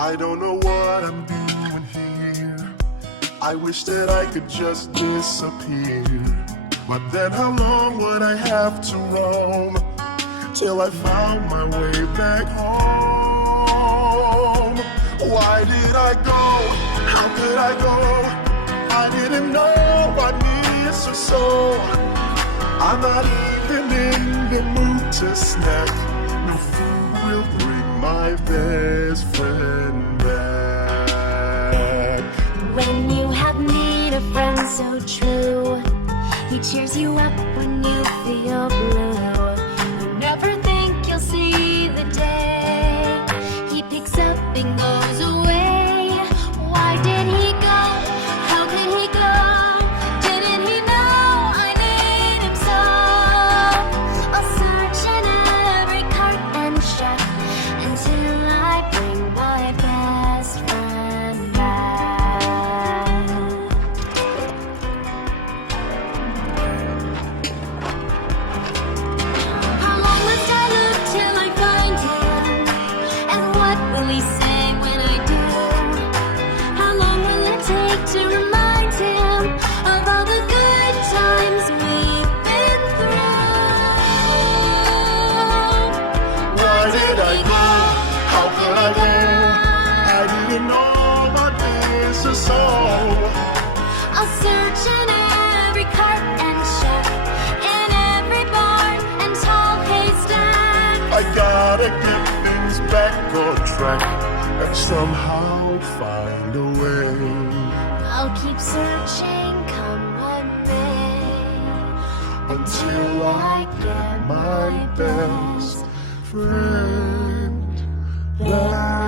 I don't know what I'm doing here. I wish that I could just disappear. But then how long would I have to roam till I found my way back home? Why did I go? How could I go? I didn't know I needed so. I'm not even in the mood to snack. No food will bring my best friend back. When you have need a friend so true, he cheers you up when you feel blue. You never think you'll see the day he picks up and goes away. Why did he go? How could he go? Didn't he know I need him so? I'll search in every cart and shack until I bring my best friend back. How long must I look till I find him? And what will he say when I do? How long will it take to remind him of all the good times we've been through? Why did I go? How could I go? I didn't know about this or so. I'll search in every cart and shack, in every barn and tall haystack. I gotta get things back on track and somehow find a way. I'll keep searching, come what may, Until I get my best friend back.